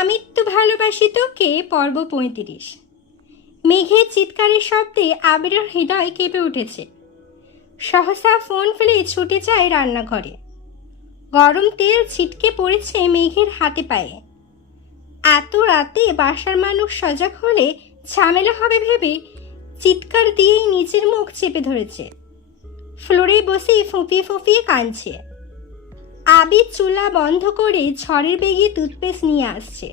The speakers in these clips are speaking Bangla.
আমি তো ভালোবাসি তোকে পর্ব ৩৫। মেঘের চিৎকারের শব্দে আবিরের হৃদয় কেঁপে উঠেছে। সহসা ফোন ফেলে ছুটে যায় রান্নাঘরে। গরম তেল ছিটকে পড়েছে মেঘের হাতে পায়ে। এত রাতে বাসার মানুষ সজাগ হলে ঝামেলা হবে ভেবে চিৎকার দিয়েই নিজের মুখ চেপে ধরেছে। ফ্লোরে বসে ফুঁপিয়ে ফুঁপিয়ে কাঁদছে। আবির চুলা বন্ধ করে ঝড়ের বেগে টুথপেস্ট নিয়ে আসছে।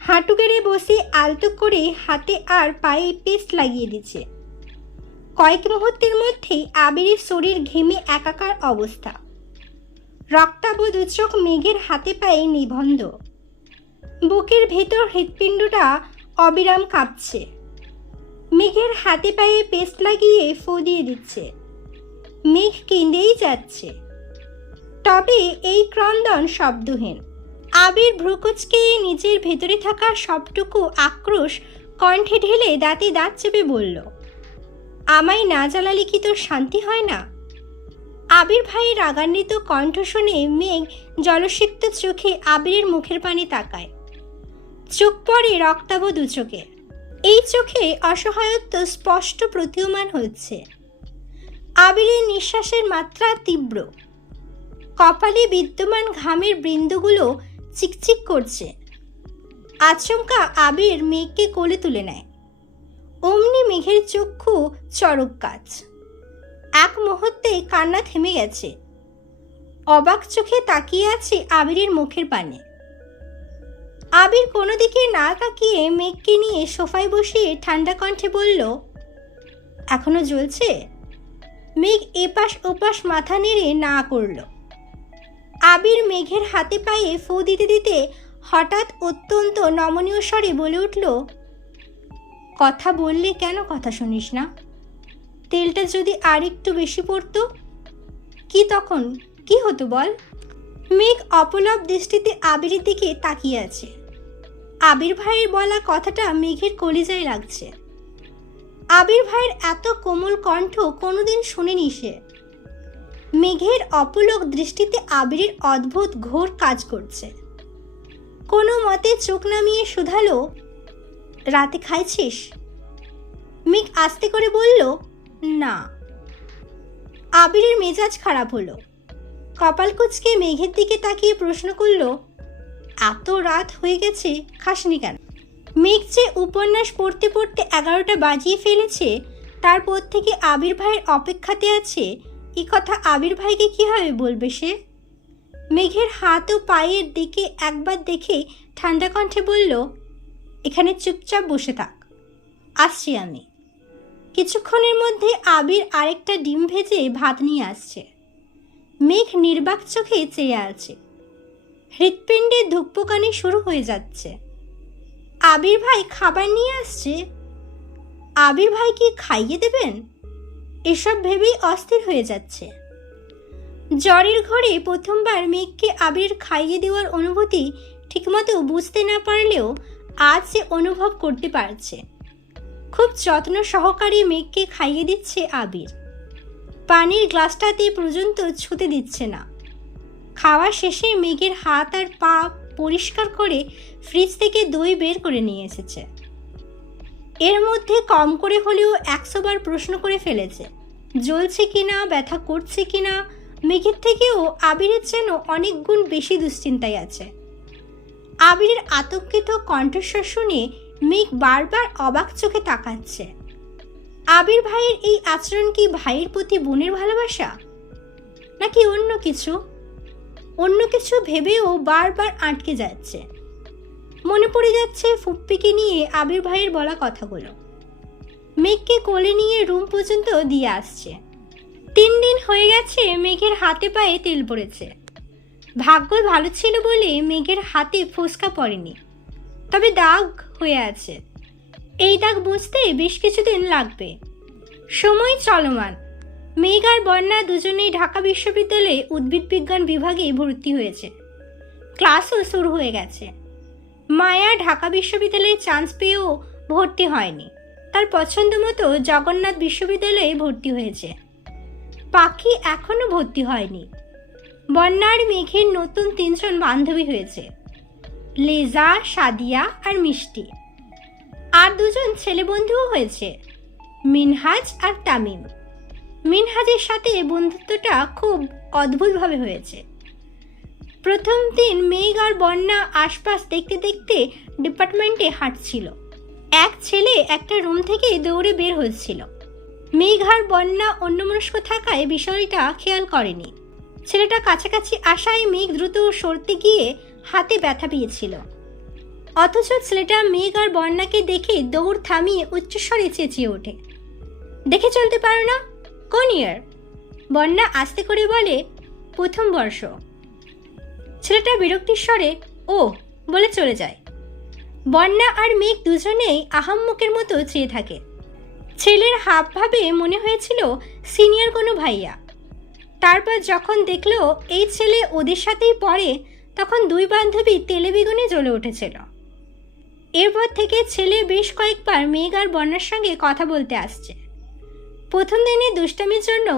হাঁটু গেড়ে বসে আলতো করে হাতে আর পায়ে পেস্ট লাগিয়ে দিচ্ছে। কয়েক মুহূর্তের মধ্যেই আবিরের শরীর ঘেমে একাকার অবস্থা। রক্তাভ দুচোখ মেঘের হাতে পায়ে নিবন্ধ। বুকের ভেতর হৃৎপিণ্ডটা অবিরাম কাঁপছে। মেঘের হাতে পায়ে পেস্ট লাগিয়ে ফু দিয়ে দিচ্ছে। মেঘ কেঁদেই যাচ্ছে, তবে এই ক্রন্দন শব্দহীন। আবির ভ্রুকুচকে নিজের ভেতরে থাকা সবটুকু আক্রোশ কণ্ঠে ঢেলে দাঁতে দাঁত চেপে বলল, আমায় না জ্বালালে কি তোর শান্তি হয় না? আবির ভাইয়ের রাগান্বিত কণ্ঠ শুনে মেঘ জলসিক্ত চোখে আবিরের মুখের পানে তাকায়। চোখ পড়ে রক্তাভ দুচোখে। এই চোখে অসহায়ত্ব স্পষ্ট প্রতীয়মান হচ্ছে। আবিরের নিঃশ্বাসের মাত্রা তীব্র। কপালে বিদ্যমান ঘামের বৃন্দগুলো চিকচিক করছে। আচমকা আবির মেঘকে কোলে তুলে নেয়। অমনি মেঘের চক্ষু চড়ক গাছ। এক মুহূর্তে কান্না থেমে গেছে। অবাক চোখে তাকিয়ে আছে আবিরের মুখের পানে। আবির কোনো দিকে না তাকিয়ে মেঘকে নিয়ে সোফায় বসিয়ে ঠান্ডা কণ্ঠে বলল, এখনো জ্বলছে? মেঘ এপাশ ওপাশ মাথা নেড়ে না করল। আবির মেঘের হাতে পায়ে ফু দিতে দিতে হঠাৎ অত্যন্ত নমনীয় স্বরে বলে উঠল, কথা বললে কেন কথা শুনিস না? তেলটা যদি আর একটু বেশি পড়তো? কি তখন কি হতো বল? মেঘ অপলক দৃষ্টিতে আবিরের দিকে তাকিয়ে আছে। আবির ভাইয়ের বলা কথাটা মেঘের কলিজায় লাগছে। আবির ভাইয়ের এত কোমল কণ্ঠ কোনোদিন শুনেনি সে। মেঘের অপলক দৃষ্টিতে আবিরের অদ্ভুত ঘোর কাজ করছে। কোনো মতে চোখ নামিয়ে শুধালো, রাতে খাইছিস? মেঘ আস্তে করে বলল, না। আবিরের মেজাজ খারাপ হলো। কপাল কুঁচকে মেঘের দিকে তাকিয়ে প্রশ্ন করল, এত রাত হয়ে গেছে, খাসনি কেন? মেঘ যে উপন্যাস পড়তে পড়তে 11টা বাজিয়ে ফেলেছে, তারপর থেকে আবির ভাইয়ের অপেক্ষাতে আছে, এই কথা আবির ভাইকে কীভাবে বলবে সে? মেঘের হাত ও পায়ের দিকে একবার দেখে ঠান্ডা কণ্ঠে বলল, এখানে চুপচাপ বসে থাক, আসছি আমি। কিছুক্ষণের মধ্যে আবির আরেকটা ডিম ভেজে ভাত নিয়ে আসছে। মেঘ নির্বাক চোখে চেয়ে আছে। হৃৎপিণ্ডে ধুকপুকানি শুরু হয়ে যাচ্ছে। আবির ভাই খাবার নিয়ে আসছে। আবির ভাই কি খাইয়ে দেবেন? এসব ভেবেই অস্থির হয়ে যাচ্ছে। জ্বরের ঘরে প্রথমবার মেঘকে আবির খাইয়ে দেওয়ার অনুভূতি ঠিকমতো বুঝতে না পারলেও আজ সে অনুভব করতে পারছে। খুব যত্ন সহকারে মেঘকে খাইয়ে দিচ্ছে আবির। পানির গ্লাসটাতে পর্যন্ত ছুঁতে দিচ্ছে না। খাওয়া শেষে মেঘের হাত আর পা পরিষ্কার করে ফ্রিজ থেকে দই বের করে নিয়ে এসেছে। এর মধ্যে কম করে হলেও 100 বার প্রশ্ন করে ফেলেছে, জ্বলছে কিনা, ব্যথা করছে কিনা। মেঘের থেকেও আবিরের যেন অনেক গুণ বেশি দুশ্চিন্তায় আছে। আবিরের আতঙ্কিত কণ্ঠস্বর শুনে মেঘ বারবার অবাক চোখে তাকাচ্ছে। আবির ভাইয়ের এই আচরণ কি ভাইয়ের প্রতি বোনের ভালোবাসা, নাকি অন্য কিছু? অন্য কিছু ভেবেও বারবার আটকে যাচ্ছে। মনে পড়ে যাচ্ছে ফুপ্পিকে নিয়ে আবির ভাইয়ের বলা কথাগুলো। মেঘকে কোলে নিয়ে রুম পর্যন্ত দিয়ে আসছে। 3 দিন হয়ে গেছে মেঘের হাতে পায়ে তেল পড়েছে। ভাগ্য ভালো ছিল বলে মেঘের হাতে ফোসকা পড়েনি, তবে দাগ হয়ে আছে। এই দাগ বুঝতে বেশ কিছুদিন লাগবে। সময় চলমান। মেঘ আর বন্যা দুজনেই ঢাকা বিশ্ববিদ্যালয়ে উদ্ভিদ বিজ্ঞান বিভাগে ভর্তি হয়েছে। ক্লাসও শুরু হয়ে গেছে। মায়া ঢাকা বিশ্ববিদ্যালয়ে চান্স পেয়েও ভর্তি হয়নি, তার পছন্দ মতো জগন্নাথ বিশ্ববিদ্যালয়ে ভর্তি হয়েছে। পাখি এখনও ভর্তি হয়নি। বন্যার মেঘের নতুন 3 জন বান্ধবী হয়েছে। লেজা, সাদিয়া আর মিষ্টি। আর দুজন ছেলে বন্ধুও হয়েছে, মিনহাজ আর তামিম। মিনহাজের সাথে বন্ধুত্বটা খুব অদ্ভুতভাবে হয়েছে। প্রথম দিন মেঘ আর বন্যা আশপাশ দেখতে দেখতে ডিপার্টমেন্টে হাঁটছিল। এক ছেলে একটা রুম থেকে দৌড়ে বের হচ্ছিল। মেঘ আর বন্যা অন্যমনস্ক থাকায় বিষয়টা খেয়াল করেনি। ছেলেটা কাছাকাছি আসায় মেঘ দ্রুত সরতে গিয়ে হাতে ব্যথা পেয়েছিল। অথচ ছেলেটা মেঘ আর বন্যাকে দেখে দৌড় থামিয়ে উচ্চস্বরে চেঁচিয়ে ওঠে, দেখে চলতে পারো না? কোন ইয়ার? বন্যা আস্তে করে বলে, প্রথম বর্ষ। ছেলেটা বিরক্তির স্বরে ও বলে চলে যায়। বন্যা আর মেঘ দুজনেই আহাম্মকের মতো চেয়ে থাকে। ছেলের হাবভাবে মনে হয়েছিল সিনিয়র কোনো ভাইয়া। তারপর যখন দেখলো এই ছেলে ওদের সাথেই পড়ে, তখন দুই বান্ধবী তেলে বেগুনে জ্বলে উঠেছিল। এরপর থেকে ছেলে বেশ কয়েকবার মেঘ আর বন্যার সঙ্গে কথা বলতে আসছে। প্রথম দিনে দুষ্টামির জন্য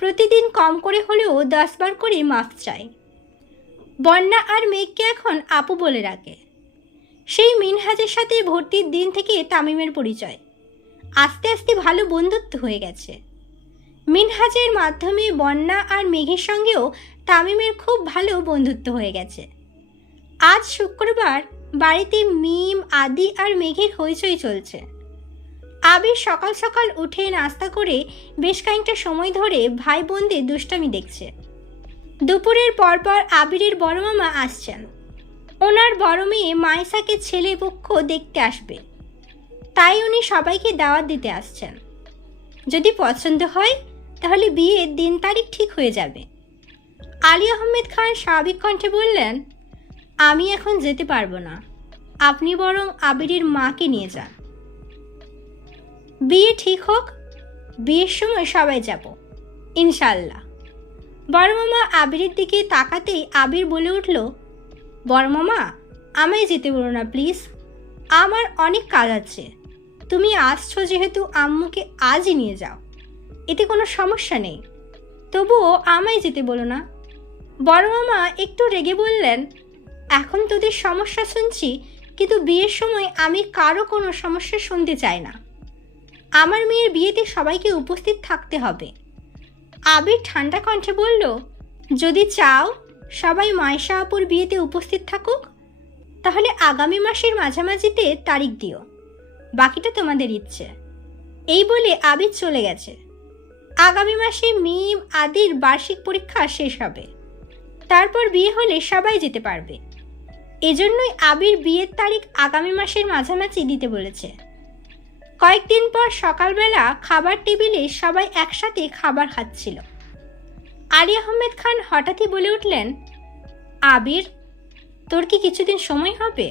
প্রতিদিন কম করে হলেও 10 বার করে মাফ চায়। বন্যা আর মেঘকে এখন আপু বলে রাখে। সেই মিনহাজের সাথে ভর্তির দিন থেকে তামিমের পরিচয়। আস্তে আস্তে ভালো বন্ধুত্ব হয়ে গেছে। মিনহাজের মাধ্যমে বন্যা আর মেঘের সঙ্গেও তামিমের খুব ভালো বন্ধুত্ব হয়ে গেছে। আজ শুক্রবার বাড়িতে মিম, আদি আর মেঘের হইচই চলছে। আবির সকাল সকাল উঠে নাস্তা করে বেশ কয়েকটা সময় ধরে ভাই বোনদের দুষ্টামি দেখছে। দুপুরের পরপর আবিরের বড় মামা আসছেন। ওনার বড় মেয়ে মাইসাকে ছেলে পক্ষ দেখতে আসবে, তাই উনি সবাইকে দাওয়াত দিতে আসছেন। যদি পছন্দ হয় তাহলে বিয়ের দিন তারিখ ঠিক হয়ে যাবে। আলী আহমেদ খান স্বাভাবিক কণ্ঠে বললেন, আমি এখন যেতে পারবো না, আপনি বরং আবিরের মাকে নিয়ে যান। বিয়ে ঠিক হোক, বিয়ের সময় সবাই যাব ইনশাল্লাহ। বড় মামা আবিরের দিকে তাকাতেই আবির বলে উঠল, বড় মামা আমায় যেতে বলো না প্লিজ, আমার অনেক কাজ আছে। তুমি আসছো যেহেতু আম্মুকে আজই নিয়ে যাও, এতে কোনো সমস্যা নেই, তবুও আমায় যেতে বলো না। বড় মামা একটু রেগে বললেন, এখন তোদের সমস্যা শুনছি, কিন্তু বিয়ের সময় আমি কারো কোনো সমস্যা শুনতে চাই না। আমার মেয়ের বিয়েতে সবাইকে উপস্থিত থাকতে হবে। আবির ঠান্ডা কণ্ঠে বলল, যদি চাও সবাই মায়েশা আপুর বিয়েতে উপস্থিত থাকুক, তাহলে আগামী মাসের মাঝামাঝিতে তারিখ দিও, বাকিটা তোমাদের ইচ্ছে। এই বলে আবির চলে গেছে। আগামী মাসে মিম, আদির বার্ষিক পরীক্ষা শেষ হবে, তারপর বিয়ে হলে সবাই যেতে পারবে। এজন্যই আবির বিয়ের তারিখ আগামী মাসের মাঝামাঝি দিতে বলেছে। কয়েকদিন পর সকালবেলা খাবার টেবিলে সবাই একসাথে খাবার খাচ্ছিল। আলী আহমেদ খান হঠাৎই বলে উঠলেন, আবির তোর কি কিছুদিন সময় হবে?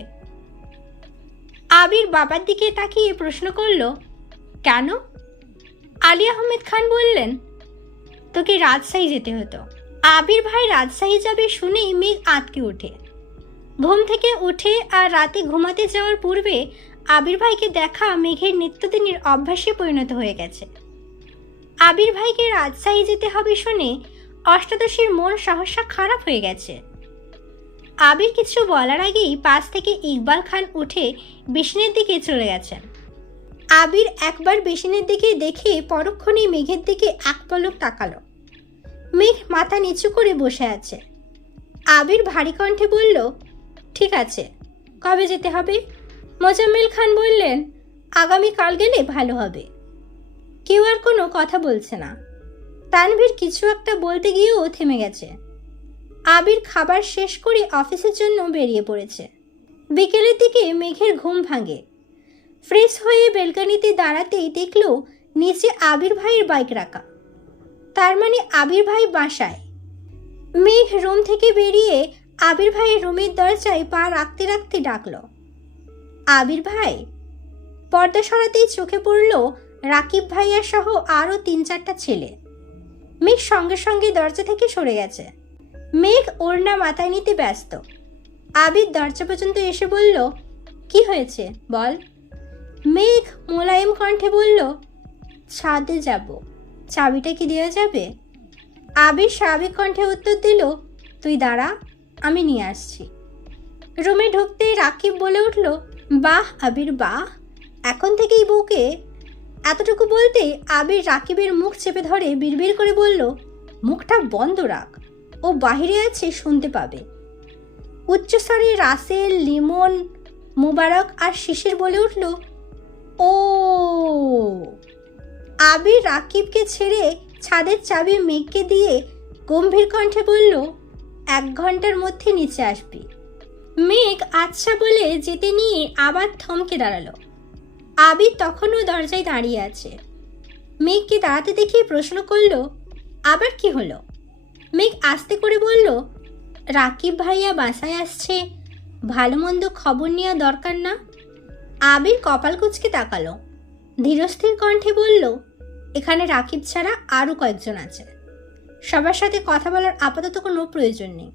আবির বাবার দিকে তাকিয়ে প্রশ্ন করল, কেন? আলী আহমেদ খান বললেন, তোকে রাজশাহী যেতে হতো। আবির ভাই রাজশাহী যাবে শুনেই মেঘ আঁতকে ওঠে। ঘুম থেকে উঠে আর রাতে ঘুমাতে যাওয়ার পূর্বে আবির ভাইকে দেখা মেঘের নিত্যদিনের অভ্যাসে পরিণত হয়ে গেছে। আবির ভাইকে রাজশাহী যেতে হবে শুনে অষ্টাদশীর মন সহসা খারাপ হয়ে গেছে। আবির কিছু বলার আগেই পাশ থেকে ইকবাল খান উঠে বেসিনের দিকে চলে গেছেন। আবির একবার বেসিনের দিকে দেখে পরক্ষণেই মেঘের দিকে এক পলক তাকালো। মেঘ মাথা নিচু করে বসে আছে। আবির ভারী কণ্ঠে বলল, ঠিক আছে, কবে যেতে হবে? মোজাম্মেল খান বললেন, আগামীকাল গেলে ভালো হবে। কেউ আর কোনো কথা বলছে না। তানভীর কিছু একটা বলতে গিয়েও থেমে গেছে। আবির খাবার শেষ করে অফিসের জন্য বেরিয়ে পড়েছে। বিকেলের দিকে মেঘের ঘুম ভাঙে। ফ্রেশ হয়ে বেলকানিতে দাঁড়াতেই দেখল নিচে আবির ভাইয়ের বাইক রাখা। তার মানে আবির ভাই বাসায়। মেঘ রুম থেকে বেরিয়ে আবির ভাইয়ের রুমের দরজায় পা রাখতে রাখতে ডাকল, আবির ভাই। পর্দা সরাতেই চোখে পড়ল রাকিব ভাইয়া সহ আরও 3-4টা ছেলে। মেঘ সঙ্গে সঙ্গে দরজা থেকে সরে গেছে। মেঘ ওড়না মাথায় নিতে ব্যস্ত। আবির দরজা পর্যন্ত এসে বলল, কি হয়েছে বল। মেঘ মোলায়েম কণ্ঠে বলল, ছাদে যাব, চাবিটা কি দেওয়া যাবে? আবির স্বাভাবিক কণ্ঠে উত্তর দিল, তুই দাঁড়া, আমি নিয়ে আসছি। রুমে ঢুকতেই রাকিব বলে উঠল, বাহ আবির বাহ, এখন থেকেই বউকে। এতটুকু বলতেই আবির রাকিবের মুখ চেপে ধরে বিড়বিড় করে বলল, মুখটা বন্ধ রাখ, ও বাহিরে আছে, শুনতে পাবে। উচ্চস্বরে রাসেল, লিমন, মুবারক আর শিশির বলে উঠল, ও। আবির রাকিবকে ছেড়ে ছাদের চাবি মেঘকে দিয়ে গম্ভীর কণ্ঠে বলল, 1 ঘন্টার মধ্যে নিচে আসবি। মেঘ আচ্ছা বলে যেতে নিয়ে আবার থমকে দাঁড়ালো। আবির তখনও দরজায় দাঁড়িয়ে আছে। মেঘকে দাঁড়াতে দেখে প্রশ্ন করল, আবার কি হলো? মেঘ আস্তে করে বলল, রাকিব ভাইয়া বাসায় আসছে, ভালো মন্দ খবর নেওয়া দরকার না? আবির কপাল কুঁচকে তাকালো, ধীরস্থির কণ্ঠে বলল, এখানে রাকিব ছাড়া আরও কয়েকজন আছে, সবার সাথে কথা বলার আপাতত কোনো প্রয়োজন নেই।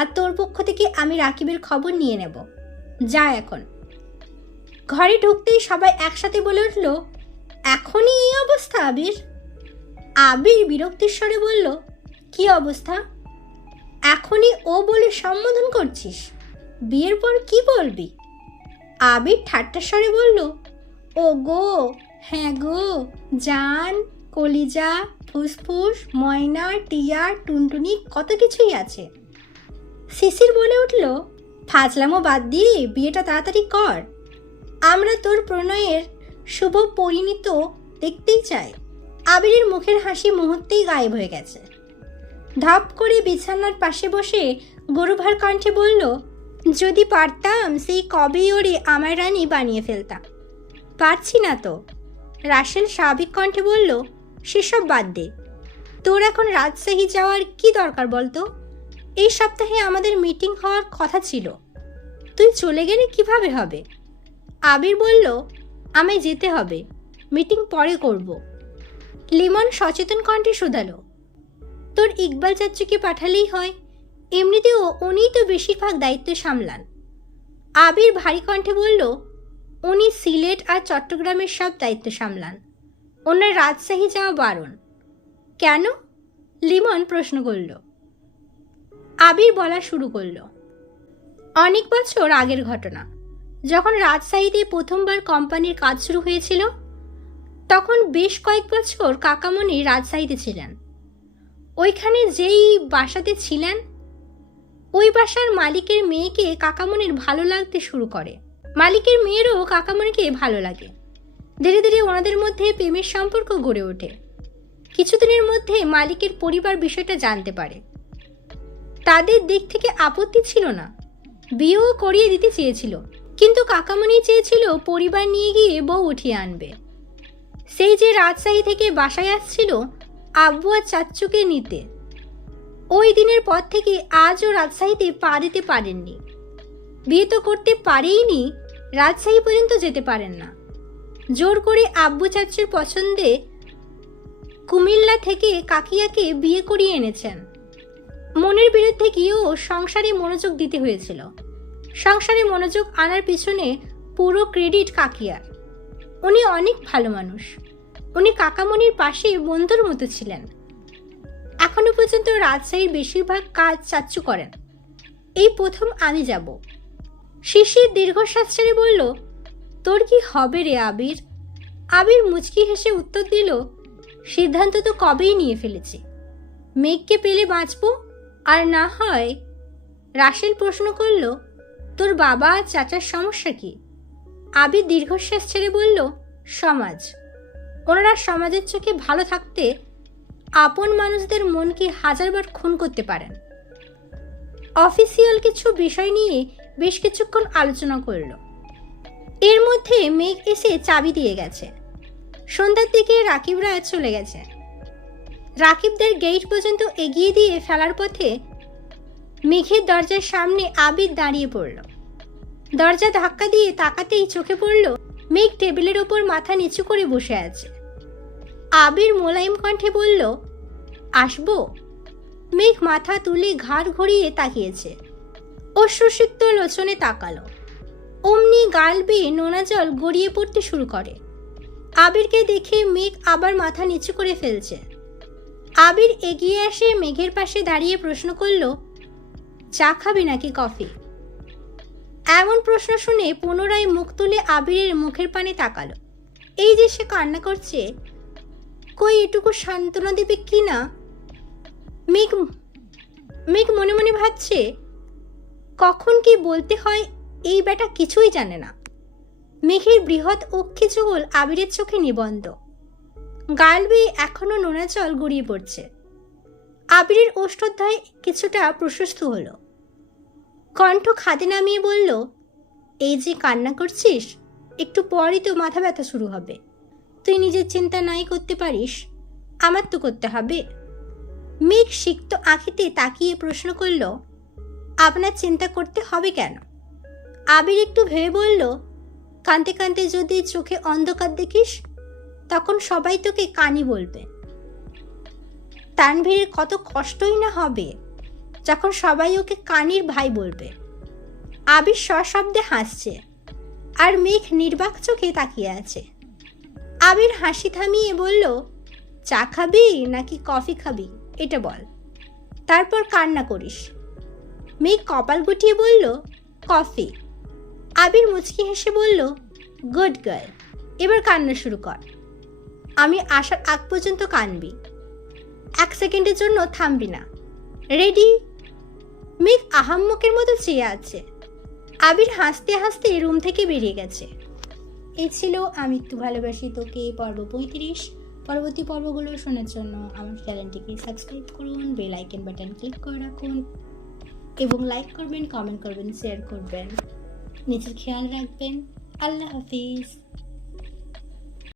আর তোর পক্ষ থেকে আমি রাকিবের খবর নিয়ে নেব, যা এখন। ঘরে ঢুকতেই সবাই একসাথে বলে উঠল, এখনই এই অবস্থা আবির? আবির বিরক্তির স্বরে বলল, কি অবস্থা? এখনই ও বলে সম্বোধন করছিস, বিয়ের পর কি বলবি? আবির ঠাট্টার স্বরে বলল, ও গো, হ্যাঁ গো, জান, কলিজা, ফুসফুস, ময়না, টিয়া, টুনটুনি, কত কিছুই আছে। শিশির বলে উঠল, ফাজলামো বাদ দিয়ে বিয়েটা তাড়াতাড়ি কর, আমরা তোর প্রণয়ের শুভ পরিণত দেখতেই চাই। আবিরের মুখের হাসি মুহূর্তেই গায়েব হয়ে গেছে। ধপ করে বিছানার পাশে বসে গরুভার কণ্ঠে বলল, যদি পারতাম সেই কবেই ওরে আমার রানী বানিয়ে ফেলতাম, পারছি না তো। রাসেল স্বাভাবিক কণ্ঠে বলল, সেসব বাদ দে, তোর এখন রাজশাহী যাওয়ার কি দরকার বলতো? এই সপ্তাহে আমাদের মিটিং হওয়ার কথা ছিল, তুই চলে গেলে কিভাবে হবে? আবির বলল, আমায় যেতে হবে, মিটিং পরে করব। লিমন সচেতন কণ্ঠে শুধালো, তোর ইকবাল চাচুকে পাঠালেই হয়, এমনিতেও উনিই তো বেশিরভাগ দায়িত্ব সামলান। আবির ভারী কণ্ঠে বলল, উনি সিলেট আর চট্টগ্রামের সব দায়িত্ব সামলান, ওনার রাজশাহী যাওয়া বারণ। কেন? লিমন প্রশ্ন করল। আবির বলা শুরু করল, অনেক বছর আগের ঘটনা, যখন রাজশাহীতে প্রথমবার কোম্পানির কাজ শুরু হয়েছিল, তখন বেশ কয়েক বছর কাকামণি রাজশাহীতে ছিলেন। ওইখানে যেই বাসাতে ছিলেন, ওই বাসার মালিকের মেয়েকে কাকামণির ভালো লাগতে শুরু করে। মালিকের মেয়েরও কাকামণিকে ভালো লাগে। ধীরে ধীরে ওনাদের মধ্যে প্রেমের সম্পর্ক গড়ে ওঠে। কিছুদিনের মধ্যে মালিকের পরিবার বিষয়টা জানতে পারে। তাদের দিক থেকে আপত্তি ছিল না, বিয়েও করিয়ে দিতে চেয়েছিল, কিন্তু কাকামণি চেয়েছিল পরিবার নিয়ে গিয়ে বউ উঠিয়ে আনবে। সেই যে রাজশাহী থেকে বাসায় আসছিল আব্বু আর চাচ্চুকে নিতে, ওই দিনের পর থেকে আজও রাজশাহীতে পা দিতে পারেননি। বিয়ে তো করতে পারেইনি, রাজশাহী পর্যন্ত যেতে পারেন না। জোর করে আব্বু চাচ্চুর পছন্দে কুমিল্লা থেকে কাকিয়াকে বিয়ে করিয়ে এনেছেন। মনের বিরুদ্ধে গিয়েও সংসারে মনোযোগ দিতে হয়েছিল। সংসারে মনোযোগ আনার পিছনে পুরো ক্রেডিট কাকিয়ার। উনি অনেক ভালো মানুষ, উনি কাকামণির পাশে বন্ধুর মতো ছিলেন। এখনো পর্যন্ত রাজশাহীর বেশিরভাগ কাজ চাচ্চু করেন, এই প্রথম আমি যাব। শিশির দীর্ঘশ্বাস ছেড়ে বলল, তোর কি হবে রে আবির? আবির মুচকি হেসে উত্তর দিল, সিদ্ধান্ত তো কবেই নিয়ে ফেলেছি, মেঘকে পেলে বাঁচবো, আর না হয়। রাসেল প্রশ্ন করল, তোর বাবা আর চাচার সমস্যা কি? আবির দীর্ঘশ্বাস ছেড়ে বলল, সমাজ। ওনারা সমাজের চোখে ভালো থাকতে আপন মানুষদের মনকে হাজারবার খুন করতে পারেন। অফিসিয়াল কিছু বিষয় নিয়ে বেশ কিছুক্ষণ আলোচনা করল। এর মধ্যে মেঘ এসে চাবি দিয়ে গেছে। সন্ধ্যার দিকে রাকিবরা চলে গেছে। রাকিবদের গেট পর্যন্ত এগিয়ে দিয়ে ফেলার পথে মেঘের দরজার সামনে আবির দাঁড়িয়ে পড়ল। দরজা ধাক্কা দিয়ে তাকাতেই চোখে পড়ল মেঘ টেবিলের ওপর মাথা নিচু করে বসে আছে। আবির মোলায়েম কণ্ঠে বলল, আসবো? মেঘ মাথা তুলে ঘাড় ঘুরিয়ে তাকিয়েছে। অশ্রুসিক্ত লোচনে তাকালো। অমনি গাল বেয়ে নোনা জল গড়িয়ে পড়তে শুরু করে। আবিরকে দেখে মেঘ আবার মাথা নিচু করে ফেলছে। আবির এগিয়ে এসে মেঘের পাশে দাঁড়িয়ে প্রশ্ন করল, চা খাবি নাকি কফি? এমন প্রশ্ন শুনে পুনরায় মুখ তুলে আবিরের মুখের পানে তাকালো। এই যে সে কান্না করছে, কই এটুকু সান্ত্বনা দেবে কি না। মেঘ মেঘ মনে মনে ভাবছে, কখন কি বলতে হয় এই বেটা কিছুই জানে না। মেঘের বৃহৎ অক্ষি যুগল আবিরের চোখে নিবন্ধ, গাল বেয়ে এখনো নোনা জল গড়িয়ে পড়ছে। আবিরের ওষ্ঠোধ্যায় কিছুটা প্রশস্ত হলো, কণ্ঠ খাদে নামিয়ে বলল, এই যে কান্না করছিস, একটু পরই তো মাথা ব্যথা শুরু হবে। তুই নিজের চিন্তা নাই করতে পারিস, আমার তো করতে হবে। মেঘ সিক্ত আঁখিতে তাকিয়ে প্রশ্ন করল, আপনার চিন্তা করতে হবে কেন? আবির একটু ভেবে বলল, কাঁদতে কাঁদতে যদি চোখে অন্ধকার দেখিস, তখন সবাই তোকে কানি বলবে। তানভীরের কত কষ্টই না হবে যখন সবাই ওকে কানির ভাই বলবে। আবির সশব্দে হাসছে, আর মেঘ নির্বাক চোখে তাকিয়ে আছে। আবির হাসি থামিয়ে বলল, চা খাবি নাকি কফি খাবি এটা বল, তারপর কান্না করিস। মেঘ কপাল গুটিয়ে বলল, কফি। আবির মুচকি হেসে বলল, গুড গার্ল, এবার কান্না শুরু কর। আমি আসার আগ পর্যন্ত কানবি, 1 সেকেন্ডের জন্য থামবি না। রেডি? মেঘ আহাম্মকের মতো চেয়ে আছে। আবির হাসতে হাসতে রুম থেকে বেরিয়ে গেছে। এই ছিল আমি একটু ভালোবাসি তোকে পর্ব 35। পরবর্তী পর্বগুলো শোনার জন্য আমার চ্যানেলটিকে সাবস্ক্রাইব করুন, বেল আইকন বাটন ক্লিক করে রাখুন এবং লাইক করবেন, কমেন্ট করবেন, শেয়ার করবেন। নিজের খেয়াল রাখবেন। আল্লাহ হাফিজ।